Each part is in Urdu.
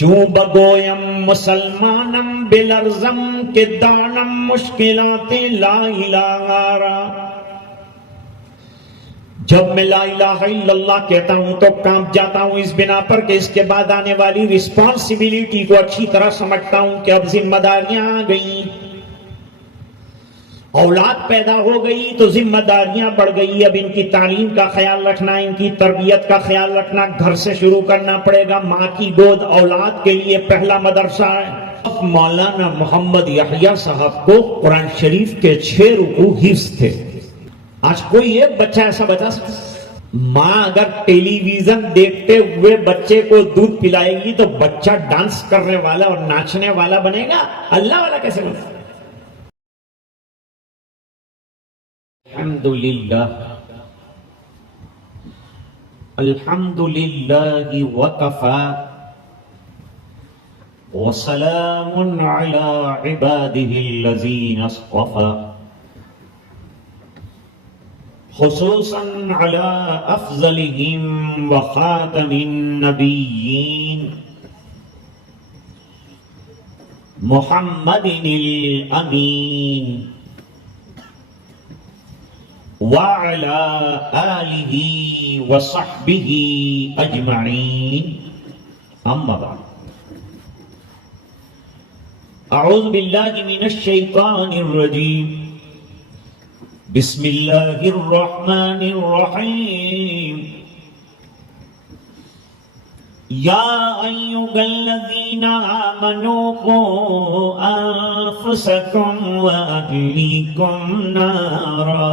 چوں بگویم مسلمانم بلرزم کے دانم مشکلات لا الہ آرا. جب میں لا الہ الا اللہ کہتا ہوں تو کانپ جاتا ہوں اس بنا پر کہ اس کے بعد آنے والی رسپانسبلٹی کو اچھی طرح سمجھتا ہوں کہ اب ذمہ داریاں آ گئیں. اولاد پیدا ہو گئی تو ذمہ داریاں بڑھ گئی. اب ان کی تعلیم کا خیال رکھنا، ان کی تربیت کا خیال رکھنا گھر سے شروع کرنا پڑے گا. ماں کی گود اولاد کے لیے پہلا مدرسہ ہے. مولانا محمد یحییٰ صاحب کو قرآن شریف کے 6 رکوع حفظ تھے. آج کوئی ایک بچہ ایسا بتا سکتا؟ ماں اگر ٹیلی ویژن دیکھتے ہوئے بچے کو دودھ پلائے گی تو بچہ ڈانس کرنے والا اور ناچنے والا بنے گا؟ اللہ والا کیسے بنے گا؟ الحمدللہ الحمدللہ وکفی وسلام علی عبادہ الذین اصطفی خصوصا علی افضلہم وخاتم النبیین محمد الامین وعلى آلہ وصحبہ اجمعین. اما بعد اعوذ باللہ من الشیطان الرجیم. بسم اللہ الرحمن الرحیم. یا ایھا الذین آمنوا قوا انفسکم واہلیکم نارا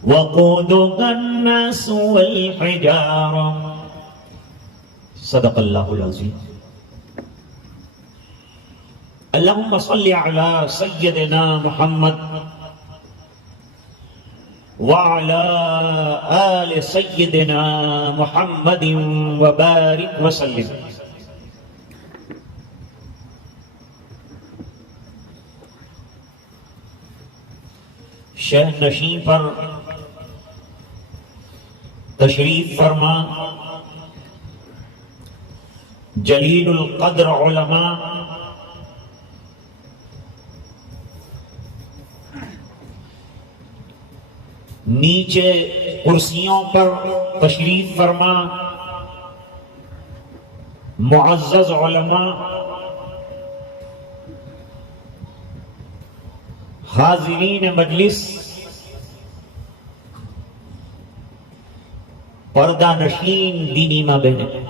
وقودها الناس والحجارہ. صدق اللہ العظیم. اللہم صل علی سیدنا محمد وعلى آل سيدنا محمد وبارك وسلم. شہ نشین پر تشریف فرما جلیل القدر علماء نیچے کرسیوں پر تشریف فرما معزز علماء حاضرین مجلس پردہ نشین دینی ماں بہنیں.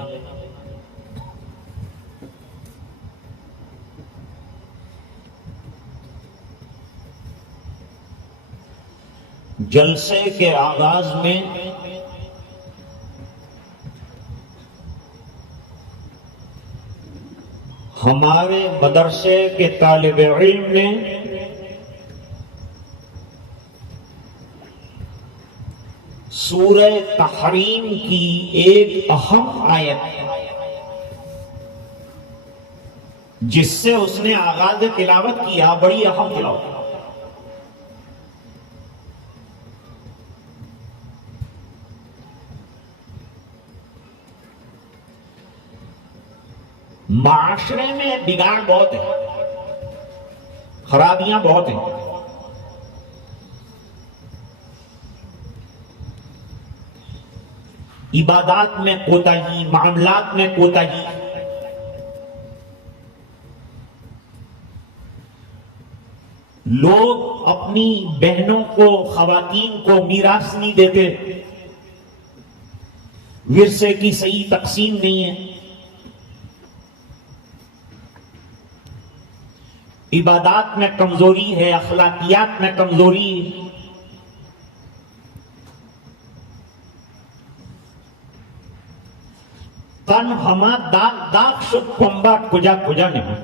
جلسے کے آغاز میں ہمارے مدرسے کے طالب علم نے سورہ تحریم کی ایک اہم آیت جس سے اس نے آغاز تلاوت کیا، بڑی اہم تلاوت. معاشرے میں بگاڑ بہت ہے، خرابیاں بہت ہیں. عبادات میں کوتاہی، معاملات میں کوتاہی. لوگ اپنی بہنوں کو، خواتین کو میراث نہیں دیتے، ورثے کی صحیح تقسیم نہیں ہے. عبادات میں کمزوری ہے، اخلاقیات میں کمزوری ہے. تن ہما داغ داغ شد کنبا کجا کجا نہیں.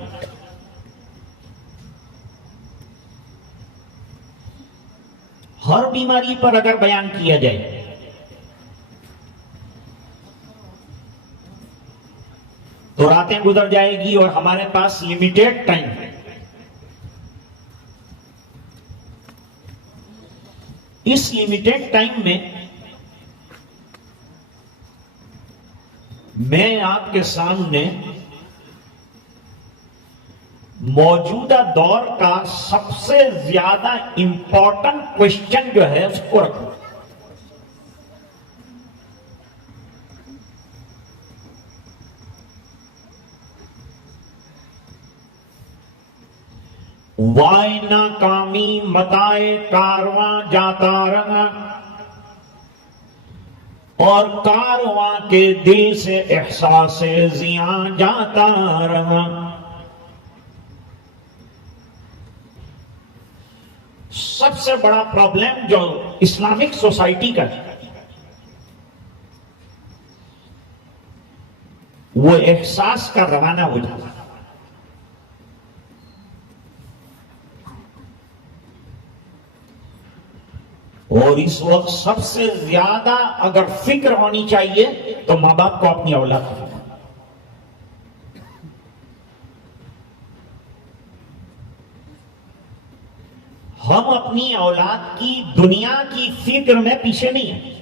ہر بیماری پر اگر بیان کیا جائے تو راتیں گزر جائے گی اور ہمارے پاس لمیٹیڈ ٹائم ہے. اس لمیٹیڈ ٹائم میں آپ کے سامنے موجودہ دور کا سب سے زیادہ امپورٹنٹ کوشچن جو ہے اس کو رکھو. وائے ناکامی متائے کارواں جاتا رہا اور کارواں کے دل سے احساس زیاں جاتا رہا. سب سے بڑا پرابلم جو اسلامک سوسائٹی کا ہے وہ احساس کا روانہ ہو جاتا ہے. اور اس وقت سب سے زیادہ اگر فکر ہونی چاہیے تو ماں باپ کو اپنی اولاد کی. ہم اپنی اولاد کی دنیا کی فکر میں پیچھے نہیں ہیں.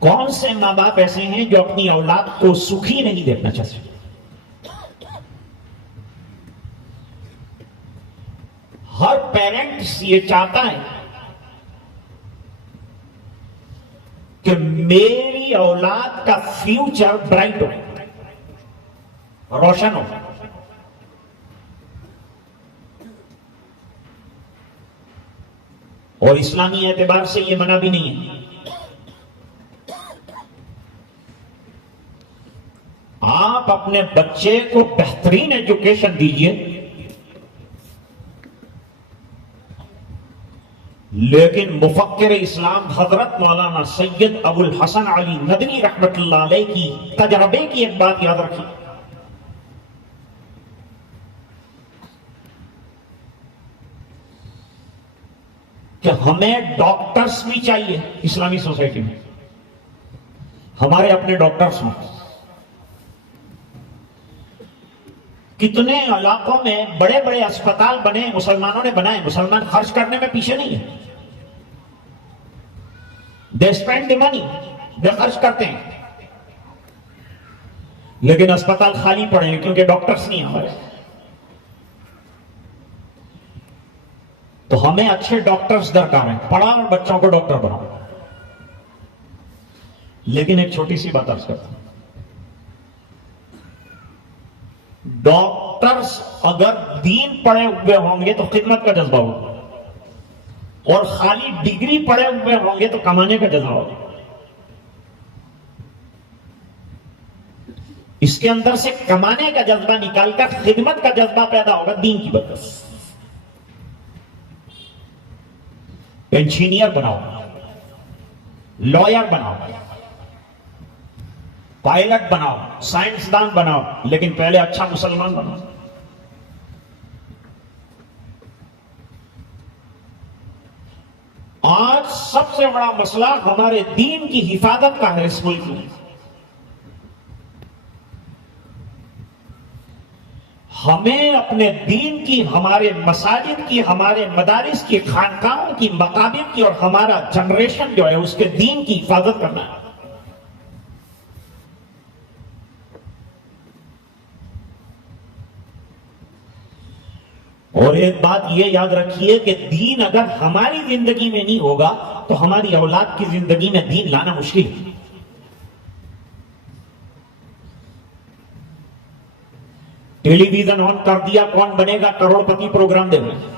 کون سے ماں باپ ایسے ہیں جو اپنی اولاد کو سکھی نہیں دیکھنا چاہتے؟ ہر پیرنٹس یہ چاہتا ہے کہ میری اولاد کا فیوچر برائٹ ہو، روشن ہو. اور اسلامی اعتبار سے یہ منع بھی نہیں ہے. آپ اپنے بچے کو بہترین ایجوکیشن دیجیے، لیکن مفکر اسلام حضرت مولانا سید ابو الحسن علی ندوی رحمت اللہ علیہ کی تجربے کی ایک بات یاد رکھیے کہ ہمیں ڈاکٹرز بھی چاہیے اسلامی سوسائٹی میں. ہمارے اپنے ڈاکٹرز ہوں. کتنے علاقوں میں بڑے بڑے اسپتال بنے، مسلمانوں نے بنائے. مسلمان خرچ کرنے میں پیچھے نہیں ہے. دے اسپینڈ دی منی، دے خرچ کرتے ہیں، لیکن اسپتال خالی پڑے ہیں کیونکہ ڈاکٹرز نہیں ہمارے. تو ہمیں اچھے ڈاکٹرز درکار ہیں. پڑھا اور بچوں کو ڈاکٹر بناؤ. لیکن ایک چھوٹی سی بات عرض کرتا ہوں، ڈاکٹرز اگر دین پڑھے ہوئے ہوں گے تو خدمت کا جذبہ ہوگا، اور خالی ڈگری پڑھے ہوئے ہوں گے تو کمانے کا جذبہ ہوگا. اس کے اندر سے کمانے کا جذبہ نکال کر خدمت کا جذبہ پیدا ہوگا دین کی وجہ سے. انجینئر بناؤ، لائر بناؤ، پائلٹ بناؤ، سائنسدان بناؤ، لیکن پہلے اچھا مسلمان بناؤ. آج سب سے بڑا مسئلہ ہمارے دین کی حفاظت کا ہے اس ملک میں. ہمیں اپنے دین کی، ہمارے مساجد کی، ہمارے مدارس کی، خانقاہوں کی، مقابر کی اور ہمارا جنریشن جو ہے اس کے دین کی حفاظت کرنا ہے. اور ایک بات یہ یاد رکھیے کہ دین اگر ہماری زندگی میں نہیں ہوگا تو ہماری اولاد کی زندگی میں دین لانا مشکل ہے. ٹیلی ویژن آن کر دیا، کون بنے گا کروڑ پتی پروگرام دے رہے ہیں.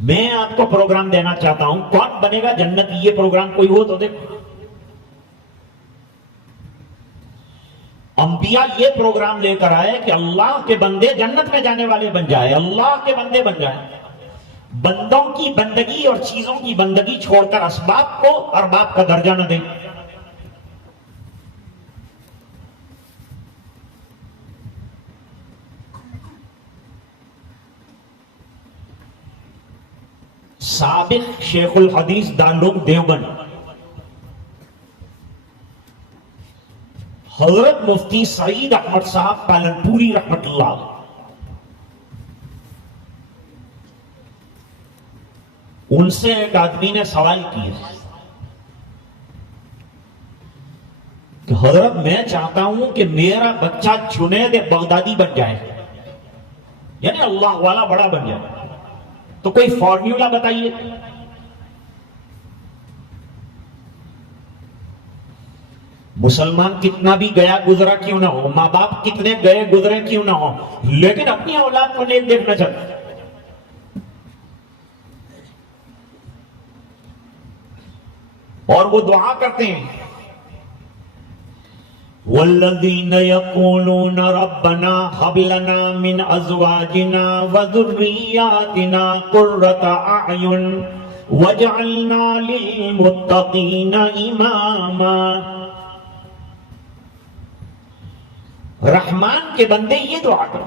میں آپ کو پروگرام دینا چاہتا ہوں، کون بنے گا جنت، یہ پروگرام کوئی ہو تو دیکھو. انبیاء یہ پروگرام لے کر آئے کہ اللہ کے بندے جنت میں جانے والے بن جائے، اللہ کے بندے بن جائیں. بندوں کی بندگی اور چیزوں کی بندگی چھوڑ کر اسباب کو ارباب کا درجہ نہ دیں. سابق شیخ الحدیث دارالعلوم دیوبند حضرت مفتی سعید احمد صاحب پالنپوری رحمت اللہ ان سے ایک آدمی نے سوال کیا کہ حضرت میں چاہتا ہوں کہ میرا بچہ جنید بغدادی بن جائے، یعنی اللہ والا بڑا بن جائے، تو کوئی فارمولا بتائیے۔ مسلمان کتنا بھی گیا گزرا کیوں نہ ہو، ماں باپ کتنے گئے گزرے کیوں نہ ہو، لیکن اپنی اولاد کو نیک دیکھنا چاہتا ہے۔ اور وہ دعا کرتے ہیں والذین یقولون ربنا هب لنا من ازواجنا وذریاتنا قرۃ اعین واجعلنا للمتقین اماما۔ رحمان کے بندے یہ دعا کرو۔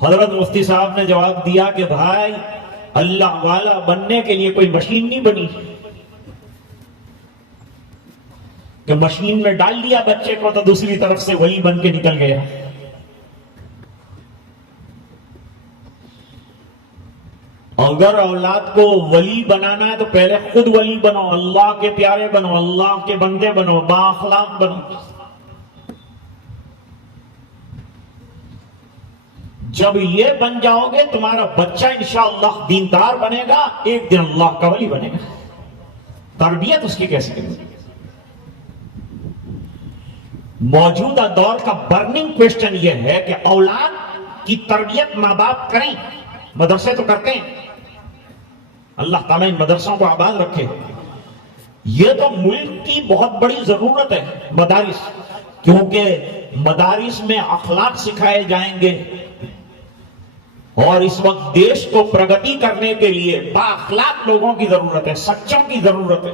حضرت مفتی صاحب نے جواب دیا کہ بھائی اللہ والا بننے کے لیے کوئی مشین نہیں بنی کہ مشین میں ڈال دیا بچے کو تو دوسری طرف سے ولی بن کے نکل گیا۔ اگر اولاد کو ولی بنانا ہے تو پہلے خود ولی بنو، اللہ کے پیارے بنو، اللہ کے بندے بنو، بااخلاق بنو۔ جب یہ بن جاؤ گے تمہارا بچہ انشاءاللہ دیندار بنے گا، ایک دن اللہ کا ولی بنے گا۔ تربیت اس کی کیسے کرے؟ موجودہ دور کا برننگ کوشچن یہ ہے کہ اولاد کی تربیت ماں باپ کریں، مدرسے تو کرتے ہیں، اللہ تعالیٰ ان مدرسوں کو آباد رکھے۔ یہ تو ملک کی بہت بڑی ضرورت ہے مدارس، کیونکہ مدارس میں اخلاق سکھائے جائیں گے، اور اس وقت دیش کو پرگتی کرنے کے لیے با اخلاق لوگوں کی ضرورت ہے، سچوں کی ضرورت ہے،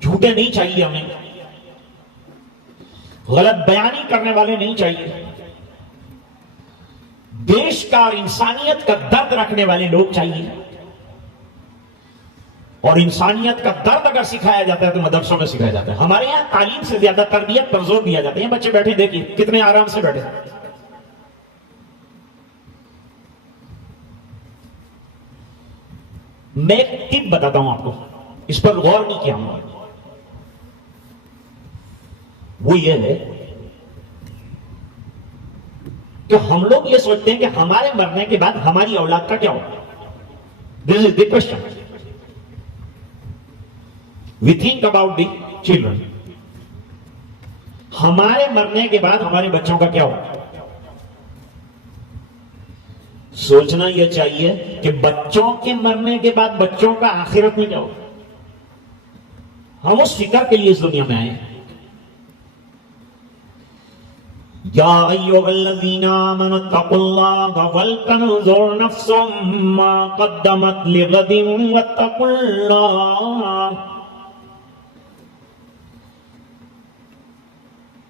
جھوٹے نہیں چاہیے، ہمیں غلط بیانی کرنے والے نہیں چاہیے، دیش کا اور انسانیت کا درد رکھنے والے لوگ چاہیے۔ اور انسانیت کا درد اگر سکھایا جاتا ہے تو مدرسوں میں سکھایا جاتا ہے۔ ہمارے یہاں تعلیم سے زیادہ تربیت پر زور دیا جاتا ہے۔ بچے بیٹھے دیکھیے کتنے آرام سے بیٹھے۔ میں ایک ٹپ بتاتا ہوں آپ کو، اس پر غور نہیں کیا ہوں، وہ یہ ہے کہ ہم لوگ یہ سوچتے ہیں کہ ہمارے مرنے کے بعد ہماری اولاد کا کیا ہوگا۔ This is the question. We think about the children, ہمارے مرنے کے بعد ہمارے بچوں کا کیا ہوگا۔ سوچنا یہ چاہیے کہ بچوں کے مرنے کے بعد بچوں کا آخرت میں کیا ہوگا۔ ہم اس فکر کے لیے اس دنیا میں آئے ہیں۔ یا ایھا الذین آمنوا اتقوا اللہ ولتنظر نفس ما قدمت لغد واتقوا اللہ۔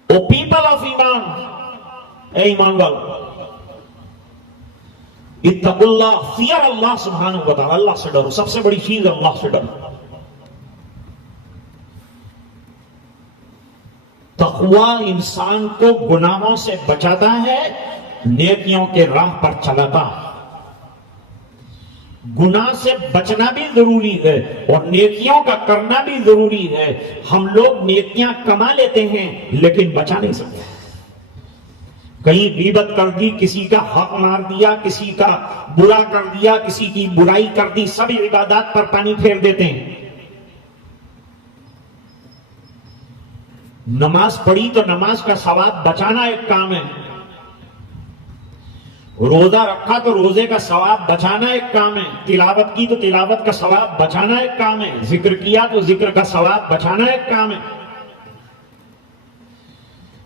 او پیپل آف ایمان، اے ایمان والو، اتقوا اللہ، فیئر اللہ سبحانہ و تعالی، اللہ سے ڈرو، سب سے بڑی چیز اللہ سے ڈرو۔ تقوی انسان کو گناہوں سے بچاتا ہے، نیکیوں کے راہ پر چلاتا ہے۔ گناہ سے بچنا بھی ضروری ہے اور نیکیوں کا کرنا بھی ضروری ہے۔ ہم لوگ نیکیاں کما لیتے ہیں لیکن بچا نہیں سکتے۔ کہیں غیبت کر دی، کسی کا حق مار دیا، کسی کا برا کر دیا، کسی کی برائی کر دی، سب عبادات پر پانی پھیر دیتے ہیں۔ نماز پڑھی تو نماز کا ثواب بچانا ایک کام ہے، روزہ رکھا تو روزے کا ثواب بچانا ایک کام ہے، تلاوت کی تو تلاوت کا ثواب بچانا ایک کام ہے، ذکر کیا تو ذکر کا ثواب بچانا ایک کام ہے۔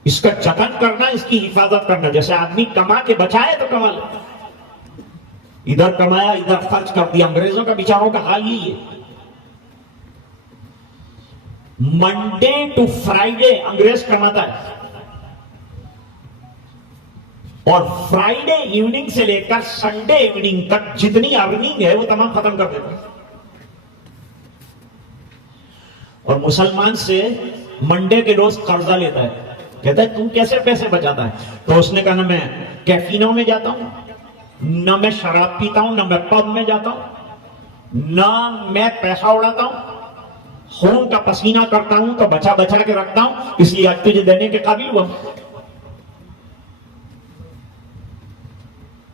اس کا جتن کرنا، اس کی حفاظت کرنا۔ جیسے آدمی کما کے بچائے تو کما لے، ادھر کمایا ادھر خرچ کر دیا۔ انگریزوں کا بیچاروں کا حال یہی ہے۔ منڈے ٹو فرائیڈے انگریز کماتا ہے، اور فرائیڈے ایوننگ سے لے کر سنڈے ایوننگ تک جتنی ارننگ ہے وہ تمام ختم کر دیتا ہے۔ اور مسلمان سے منڈے کے روز قرضہ لیتا ہے، کہتا ہے تم کیسے پیسے بچاتا ہے؟ تو اس نے کہا نہ میں کیفینوں میں جاتا ہوں، نہ میں شراب پیتا ہوں، نہ میں پب میں جاتا ہوں، نہ میں پیسہ اڑاتا ہوں، خون کا پسینہ کرتا ہوں تو بچا بچا کے رکھتا ہوں، اس لیے آج تجھے دینے کے قابل ہوا۔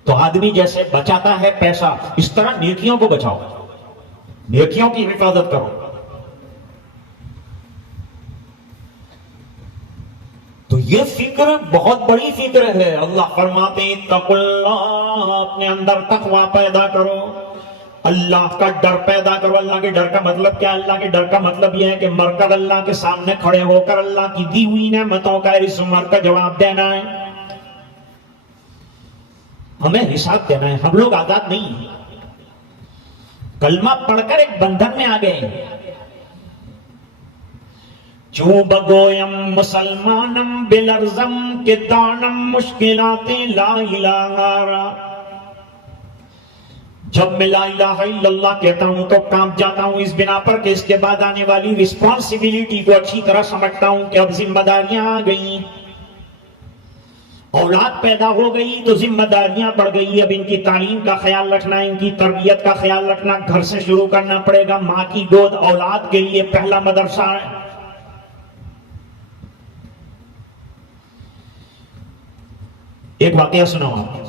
تو آدمی جیسے بچاتا ہے پیسہ، اس طرح نیکیوں کو بچاؤ، نیکیوں کی حفاظت کرو۔ تو یہ فکر بہت بڑی فکر ہے۔ اللہ فرماتے ہیں اتقوا اللہ، اپنے اندر تقوی پیدا کرو، اللہ کا ڈر پیدا کرو۔ اللہ کے ڈر کا مطلب کیا ہے؟ اللہ کے ڈر کا مطلب یہ ہے کہ مر کر اللہ کے سامنے کھڑے ہو کر اللہ کی دی ہوئی نعمتوں کا اس عمر کا جواب دینا ہے، ہمیں حساب دینا ہے۔ ہم لوگ آزاد نہیں ہیں، کلمہ پڑھ کر ایک بندھن میں آ گئے۔ چوں بگویم مسلمانم بلرزم کے دانم مشکلات لا الہ را، جب میں لا الہ الا اللہ کہتا ہوں تو کانپ جاتا ہوں، اس بنا پر کہ اس کے بعد آنے والی رسپانسبلٹی کو اچھی طرح سمجھتا ہوں کہ اب ذمہ داریاں آ گئیں، اولاد پیدا ہو گئی تو ذمہ داریاں بڑھ گئی۔ اب ان کی تعلیم کا خیال رکھنا، ان کی تربیت کا خیال رکھنا گھر سے شروع کرنا پڑے گا۔ ماں کی گود اولاد کے لیے پہلا مدرسہ ہے۔ ایک واقعہ سناؤ آپ،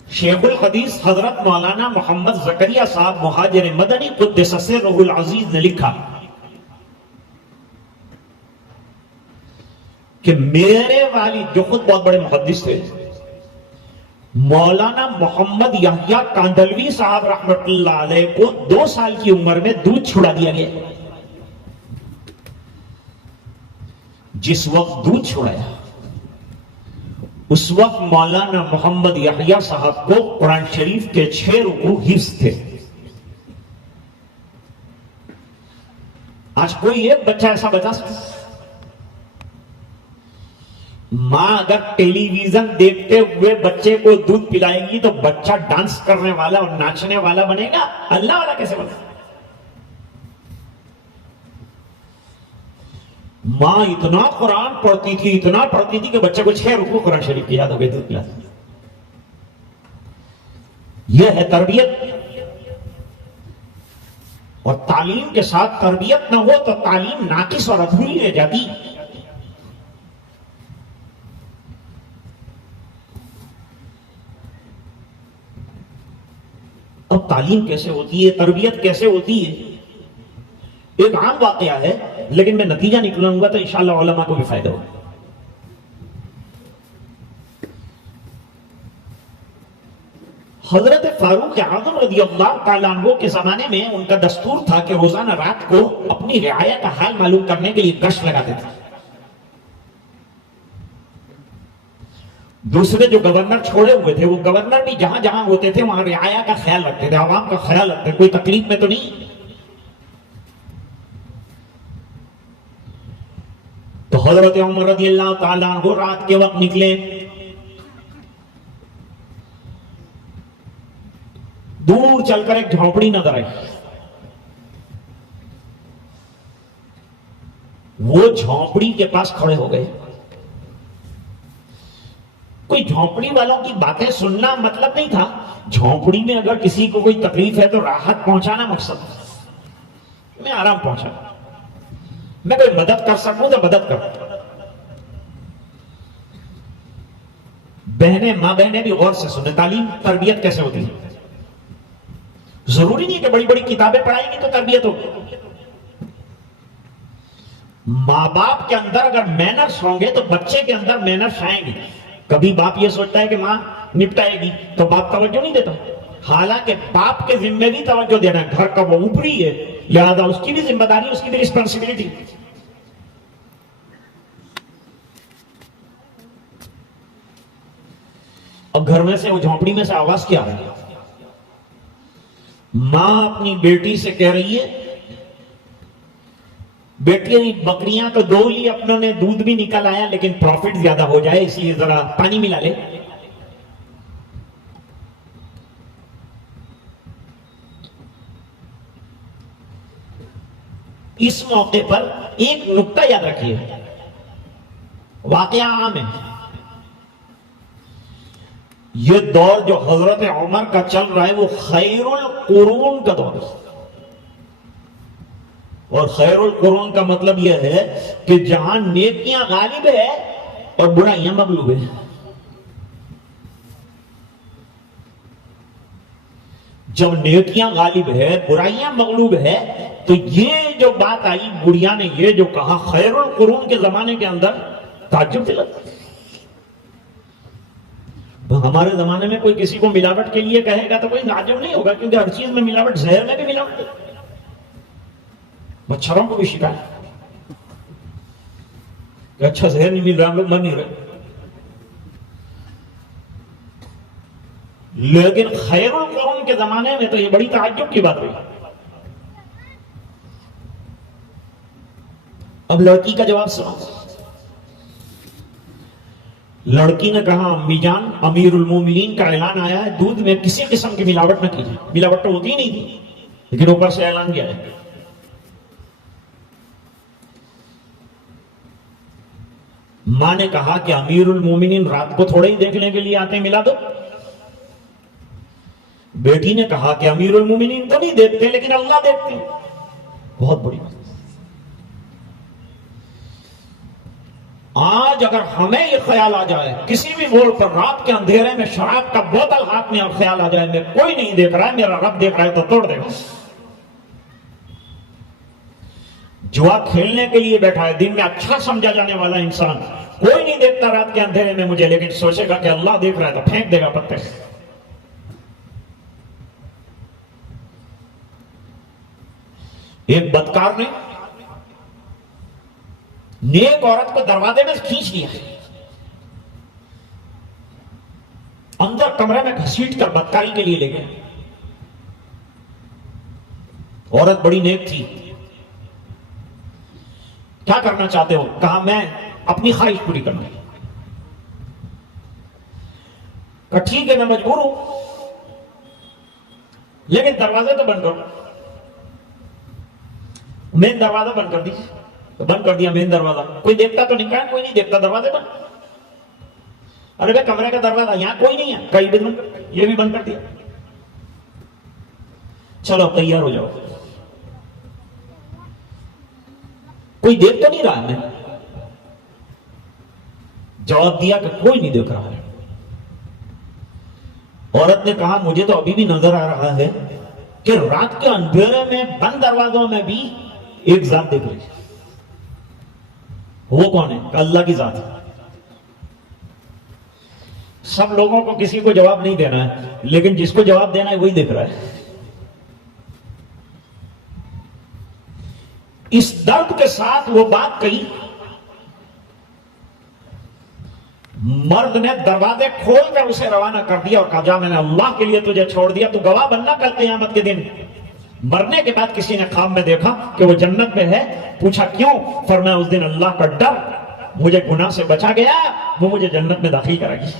شیخ الحدیث حضرت مولانا محمد زکریا صاحب مہاجر مدنی قدس سرہ العزیز نے لکھا کہ میرے والد، جو خود بہت بڑے محدث تھے، مولانا محمد یحییٰ کاندھلوی صاحب رحمت اللہ علیہ کو 2 سال کی عمر میں دودھ چھڑا دیا گیا۔ جس وقت دودھ چھڑایا اس وقت مولانا محمد یحییٰ صاحب کو قرآن شریف کے 6 رکوع حفظ تھے۔ آج کوئی ایک بچہ ایسا بتا سکتا؟ ماں اگر ٹیلی ویژن دیکھتے ہوئے بچے کو دودھ پلائے گی تو بچہ ڈانس کرنے والا اور ناچنے والا بنے گا؟ اللہ والا کیسے بنے؟ ماں اتنا قرآن پڑھتی تھی، اتنا پڑھتی تھی کہ بچے کو 6 رکوع قرآن شریف کی یاد ہو گئی، دودھ پلاتی۔ یہ ہے تربیت۔ اور تعلیم کے ساتھ تربیت نہ ہو تو تعلیم ناقص اور ادھوری رہ جاتی۔ اب تعلیم کیسے ہوتی ہے، تربیت کیسے ہوتی ہے؟ ایک عام واقعہ ہے لیکن میں نتیجہ نکلوں گا تو انشاءاللہ علماء کو بھی فائدہ ہوگا۔ حضرت فاروق اعظم رضی اللہ تعالیٰ عنہ کے زمانے میں ان کا دستور تھا کہ روزانہ رات کو اپنی رعایا کا حال معلوم کرنے کے لیے گشت لگاتے تھے۔ دوسرے جو گورنر چھوڑے ہوئے تھے وہ گورنر بھی جہاں جہاں ہوتے تھے وہاں رعایا کا خیال رکھتے تھے، عوام کا خیال رکھتے تھے، کوئی تکلیف میں تو نہیں۔ تو حضرت عمر رضی اللہ تعالیٰ عنہ رات کے وقت نکلے، دور چل کر ایک جھونپڑی نظر آئی۔ وہ جھونپڑی کے پاس کھڑے ہو گئے۔ کوئی جھونپڑی والوں کی باتیں سننا مطلب نہیں تھا، جھونپڑی میں اگر کسی کو کوئی تکلیف ہے تو راحت پہنچانا مقصد۔ میں آرام پہنچا، میں کوئی مدد کر سکوں تو مدد کروں۔ بہنیں، ماں بہنیں بھی غور سے سنیں، تعلیم تربیت کیسے ہوتی ہے۔ ضروری نہیں کہ بڑی بڑی کتابیں پڑھائیں گی تو تربیت ہوگی۔ ماں باپ کے اندر اگر مینرز ہوں گے تو بچے کے اندر مینرز آئیں گے۔ کبھی باپ یہ سوچتا ہے کہ ماں نپٹائے گی تو باپ توجہ نہیں دیتا، حالانکہ باپ کے ذمہ بھی توجہ دینا ہے، گھر کا وہ اوپری ہے، لہذا اس کی بھی ذمہ داری، اس کی بھی رسپانسبلٹی۔ اب گھر میں سے، وہ جھونپڑی میں سے آواز کیا آ رہی ہے؟ ماں اپنی بیٹی سے کہہ رہی ہے، بیٹی بکریاں تو 2 لی، اپنوں نے دودھ بھی نکل آیا لیکن پروفٹ زیادہ ہو جائے اس لیے ذرا پانی ملا لے۔ اس موقع پر ایک نکتہ یاد رکھیے، واقعہ عام ہے، یہ دور جو حضرت عمر کا چل رہا ہے وہ خیر القرون کا دور ہے، اور خیر القرون کا مطلب یہ ہے کہ جہاں نیکیاں غالب ہے اور برائیاں مغلوب ہے۔ جب نیکیاں غالب ہے برائیاں مغلوب ہے تو یہ جو بات آئی بڑھیا نے یہ جو کہا خیر القرون کے زمانے کے اندر تعجب دلاتا ہے۔ ہمارے زمانے میں کوئی کسی کو ملاوٹ کے لیے کہے گا تو کوئی تعجب نہیں ہوگا، کیونکہ ہر چیز میں ملاوٹ، زہر میں بھی ملاوٹ ہے، مچھروں کو بھی شکایت کہ اچھا زہر نہیں مل رہا، ہم لوگ مر نہیں رہے۔ لیکن خیر القرون کے زمانے میں تو یہ بڑی تعجب کی بات ہوئی۔ اب لڑکی کا جواب سنو۔ لڑکی نے کہا امی جان امیر المومنین کا اعلان آیا ہے دودھ میں کسی قسم کی ملاوٹ نہ کیجیے۔ ملاوٹ تو ہوتی ہی نہیں تھی لیکن اوپر سے اعلان کیا ہے۔ ماں نے کہا کہ امیر المومنین رات کو تھوڑے ہی دیکھنے کے لیے آتے ہیں، ملا دو۔ بیٹی نے کہا کہ امیر المومنین تو نہیں دیکھتے لیکن اللہ دیکھتے ہیں۔ بہت بڑی بات۔ آج اگر ہمیں یہ خیال آ جائے کسی بھی ملک پر رات کے اندھیرے میں شراب کا بوتل ہاتھ میں اور خیال آ جائے میں کوئی نہیں دیکھ رہا ہے میرا رب دیکھ رہا ہے تو توڑ دے گا۔ جوا کھیلنے کے لیے بیٹھا ہے دن میں اچھا سمجھا جانے والا انسان کوئی نہیں دیکھتا رات کے اندھیرے میں مجھے، لیکن سوچے گا کہ اللہ دیکھ رہا ہے تو پھینک دے گا پتے سے۔ ایک بدکار نے نیک عورت کو دروازے میں کھینچ لیا، اندر کمرے میں گھسیٹ کر بدکاری کے لیے لے گیا۔ عورت بڑی نیک تھی۔ کیا کرنا چاہتے ہو؟ کہا میں اپنی خواہش پوری کرنا۔ کہا ٹھیک ہے میں مجبور ہوں لیکن دروازے تو بند کرو۔ مین دروازہ بند کر دی، بند کر دیا مین دروازہ، کوئی دیکھتا تو نہیں، کہا کوئی نہیں دیکھتا، دروازے بند۔ ارے بھائی کمرے کا دروازہ یہاں کوئی نہیں ہے، کہیں بھی بند کر، یہ بھی بند کر دیا۔ چلو اب تیار ہو جاؤ، کوئی دیکھ تو نہیں رہا ہے۔ جواب دیا کہ کوئی نہیں دیکھ رہا ہے۔ عورت نے کہا مجھے تو ابھی بھی نظر آ رہا ہے کہ رات کے اندھیرے میں بند دروازوں میں بھی ایک ذات دیکھ رہی ہے۔ وہ کون ہے؟ کہ اللہ کی ذات ہے۔ سب لوگوں کو کسی کو جواب نہیں دینا ہے لیکن جس کو جواب دینا ہے وہی دیکھ رہا ہے۔ اس درد کے ساتھ وہ بات کہی، مرد نے دروازے کھول کر اسے روانہ کر دیا اور کہا جا میں نے اللہ کے لیے تجھے چھوڑ دیا، تو گواہ بننا کل قیامت کے دن۔ مرنے کے بعد کسی نے خواب میں دیکھا کہ وہ جنت میں ہے، پوچھا کیوں؟ فرمایا اس دن اللہ کا ڈر مجھے گناہ سے بچا گیا، وہ مجھے جنت میں داخل کرے گی۔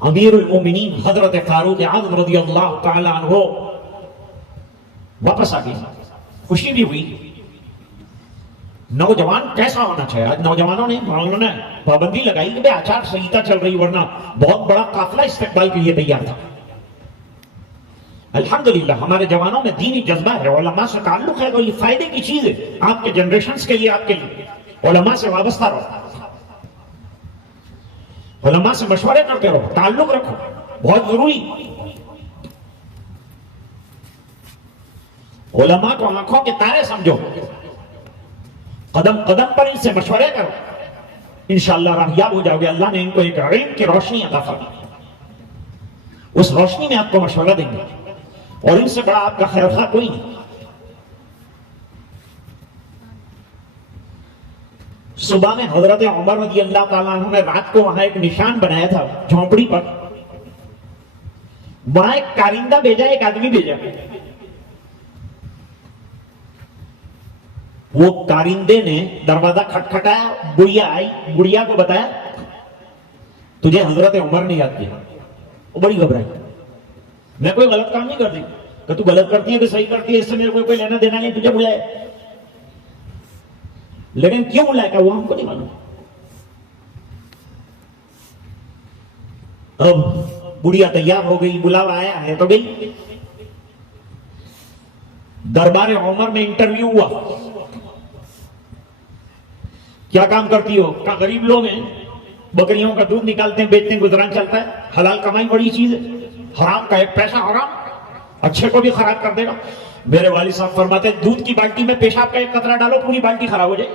امیر المومنین حضرت فاروق اعظم رضی اللہ تعالی عنہ واپس آ گئی، خوشی بھی ہوئی۔ نوجوان کیسا ہونا چاہیے؟ آج نوجوانوں نے پابندی لگائی کہ آچار سنہیتا چل رہی، ورنہ بہت بڑا قافلہ استقبال کے لیے تیار تھا۔ الحمدللہ ہمارے جوانوں میں دینی جذبہ ہے، علماء سے تعلق ہے، اور یہ فائدے کی چیز ہے آپ کے جنریشنز کے لیے، آپ کے لیے علماء سے وابستہ رہو، علماء سے مشورے کرتے رہو، تعلق رکھو، بہت ضروری۔ علماء کو آنکھوں کے تارے سمجھو، قدم قدم پر ان سے مشورے کرو، انشاءاللہ راہیاب ہو جاؤ گے۔ اللہ نے ان کو ایک علم کی روشنی عطا فرمائی، اس روشنی میں آپ کو مشورہ دیں گے، اور ان سے بڑا آپ کا خیر خواہ کوئی نہیں۔ صبح میں حضرت عمر رضی اللہ تعالیٰ عنہ نے رات کو وہاں ایک نشان بنایا تھا جھونپڑی پر، وہاں ایک کارندہ بھیجا، ایک آدمی بھیجا۔ وہ کارندے نے دروازہ کھٹکھٹایا، بڑھیا آئی، بڑھیا کو بتایا تجھے حضرت عمر نے یاد کیا۔ وہ بڑی گھبرائی، میں کوئی غلط کام نہیں کرتی کہ تو غلط کرتی ہے کہ صحیح کرتی ہے، اس سے میرے کو کوئی لینا دینا نہیں، تجھے بلایا، لیکن کیوں بلایا کہ وہ ہم کو نہیں معلوم. اب بڑھیا تیار ہو گئی، بلاوا آیا ہے تو گئی. دربار عمر میں انٹرویو ہوا، کیا کام کرتی ہو؟ کہا غریب لوگ ہیں، بکریوں کا دودھ نکالتے ہیں، بیچتے ہیں، گزران چلتا ہے، حلال کمائی بڑی چیز ہے، حرام کا ایک پیسہ حرام اچھے کو بھی خراب کر دے گا. میرے والد صاحب فرماتے ہیں دودھ کی بالٹی میں پیشاب کا ایک قطرہ ڈالو، پوری بالٹی خراب ہو جائے.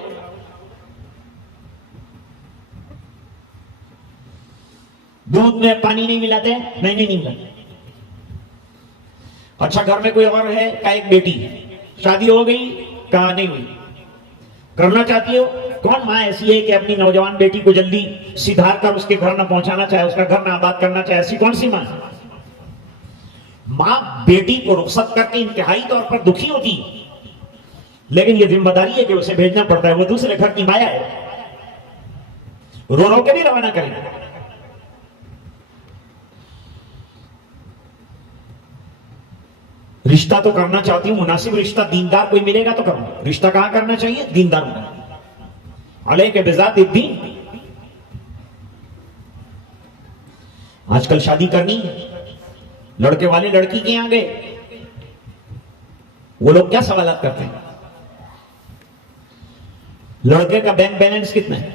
دودھ میں پانی نہیں ملاتے؟ نہیں ملاتے. اچھا گھر میں کوئی اور ہے؟ کا ایک بیٹی، شادی ہو گئی؟ کہا نہیں ہوئی. کرنا چاہتی ہو؟ کون ماں ایسی ہے کہ اپنی نوجوان بیٹی کو جلدی سدھار کر اس کے گھر نہ پہنچانا چاہے، اس کا گھر نہ آباد کرنا چاہے؟ ایسی کون سی ماں؟ ماں بیٹی کو رخصت کر کے انتہائی طور پر دکھی ہوتی، لیکن یہ ذمہ داری ہے کہ اسے بھیجنا پڑتا ہے، وہ دوسرے گھر کی مایا ہے، رو رو کے بھی روانہ کریں. رشتہ تو کرنا چاہتی ہوں، مناسب رشتہ دیندار کوئی ملے گا تو کروں. رشتہ کہاں کرنا چاہیے؟ دیندار ہونا. علیہ کے بذات الدین. آج کل شادی کرنی ہے، لڑکے والے لڑکی کے یہاں گئے، وہ لوگ کیا سوالات کرتے ہیں؟ لڑکے کا بینک بیلنس کتنا ہے؟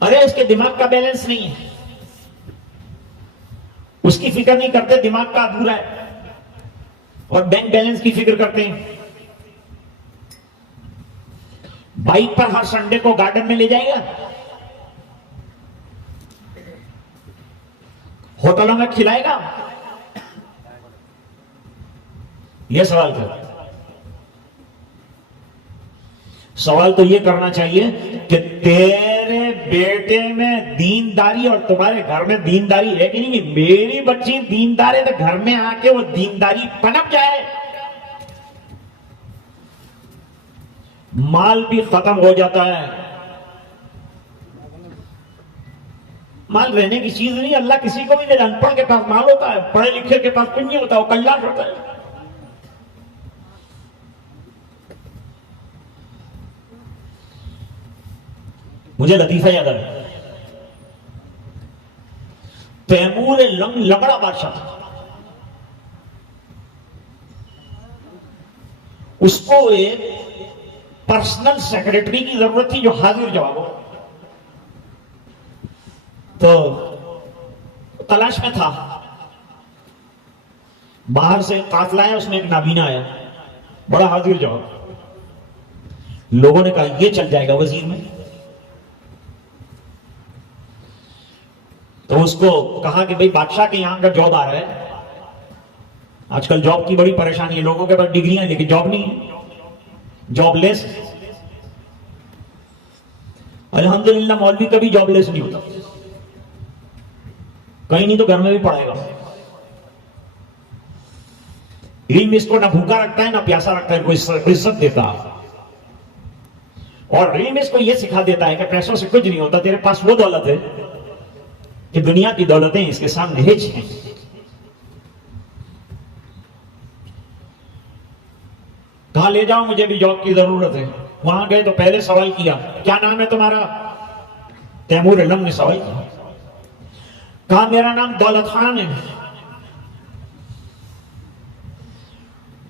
ارے اس کے دماغ کا بیلنس نہیں ہے، اس کی فکر نہیں کرتے، دماغ کا ادھورا ہے، اور بینک بیلنس کی فکر کرتے ہیں. بائک پر ہر سنڈے کو گارڈن میں لے جائے گا، ہوٹلوں میں کھلائے گا؟ یہ سوال کر. سوال تو یہ کرنا چاہیے کہ تیرے بیٹے میں دینداری اور تمہارے گھر میں دینداری ہے کہ نہیں؟ میری بچی دیندار ہے تو گھر میں آ کے وہ دینداری پنپ جائے. مال بھی ختم ہو جاتا ہے. مال رہنے کی چیز نہیں، اللہ کسی کو بھی نہیں. ان پڑھ کے پاس مال ہوتا ہے، پڑھے لکھے کے پاس کچھ نہیں ہوتا، وہ کلاش ہوتا ہے. مجھے لطیفہ یاد ہے، تیمور لنگ لنگڑا بادشاہ تھا، اس کو ایک پرسنل سیکریٹری کی ضرورت تھی جو حاضر جواب ہو. تو تلاش میں تھا، باہر سے قافلہ ہے، اس میں ایک نابینا آیا، بڑا حاضر جواب. لوگوں نے کہا یہ چل جائے گا وزیر میں. تو اس کو کہا کہ بھئی بادشاہ کے یہاں کا جاب آ رہا ہے. آج کل جاب کی بڑی پریشانی ہے، لوگوں کے پاس ڈگریاں لیکن جاب نہیں، جاب لیس. الحمدللہ مولوی کبھی جاب لیس نہیں ہوتا، کہیں نہیں تو گھر میں بھی پڑھائے گا. علم اس کو نہ بھوکا رکھتا ہے نہ پیاسا رکھتا ہے، کوئی عزت دیتا. اور علم اس کو یہ سکھا دیتا ہے کہ پیسوں سے کچھ نہیں ہوتا، تیرے پاس وہ دولت ہے کہ دنیا کی دولتیں اس کے سامنے ہچ ہیں. کہاں لے جاؤ، مجھے بھی جاب کی ضرورت ہے. وہاں گئے تو پہلے سوال کیا کیا نام ہے تمہارا؟ تیمور لنگ نے سوال کیا. کہا میرا نام دولت خان ہے.